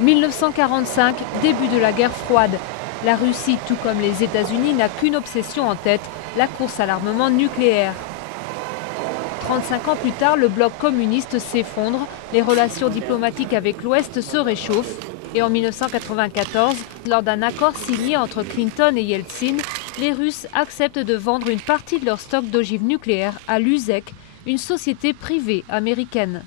1945, début de la guerre froide. La Russie, tout comme les États-Unis, n'a qu'une obsession en tête, la course à l'armement nucléaire. 35 ans plus tard, le bloc communiste s'effondre, les relations diplomatiques avec l'Ouest se réchauffent. Et en 1994, lors d'un accord signé entre Clinton et Yeltsin, les Russes acceptent de vendre une partie de leur stock d'ogives nucléaires à l'USEC, une société privée américaine.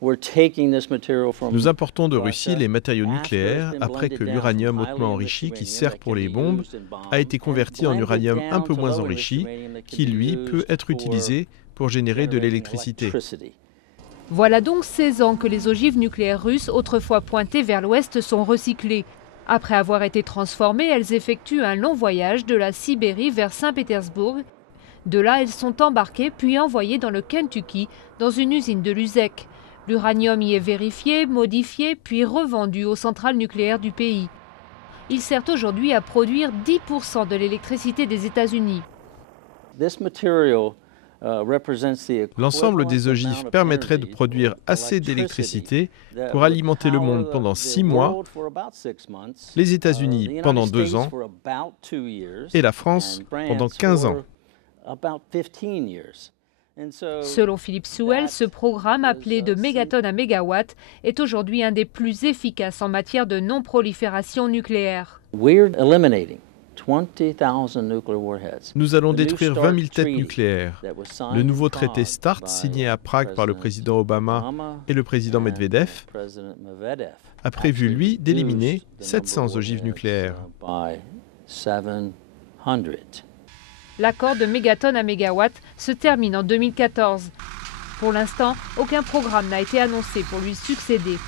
Nous importons de Russie les matériaux nucléaires après que l'uranium hautement enrichi qui sert pour les bombes a été converti en uranium un peu moins enrichi qui, lui, peut être utilisé pour générer de l'électricité. Voilà donc 16 ans que les ogives nucléaires russes, autrefois pointées vers l'ouest, sont recyclées. Après avoir été transformées, elles effectuent un long voyage de la Sibérie vers Saint-Pétersbourg. De là, elles sont embarquées puis envoyées dans le Kentucky, dans une usine de l'USEC. L'uranium y est vérifié, modifié, puis revendu aux centrales nucléaires du pays. Il sert aujourd'hui à produire 10% de l'électricité des États-Unis. L'ensemble des ogives permettrait de produire assez d'électricité pour alimenter le monde pendant 6 mois, les États-Unis pendant 2 ans et la France pendant 15 ans. Selon Philippe Souel, ce programme appelé de mégatonnes à mégawatts est aujourd'hui un des plus efficaces en matière de non-prolifération nucléaire. Nous allons détruire 20 000 têtes nucléaires. Le nouveau traité START, signé à Prague par le président Obama et le président Medvedev, a prévu, lui, d'éliminer 700 ogives nucléaires. L'accord de mégatonnes à mégawatts se termine en 2014. Pour l'instant, aucun programme n'a été annoncé pour lui succéder.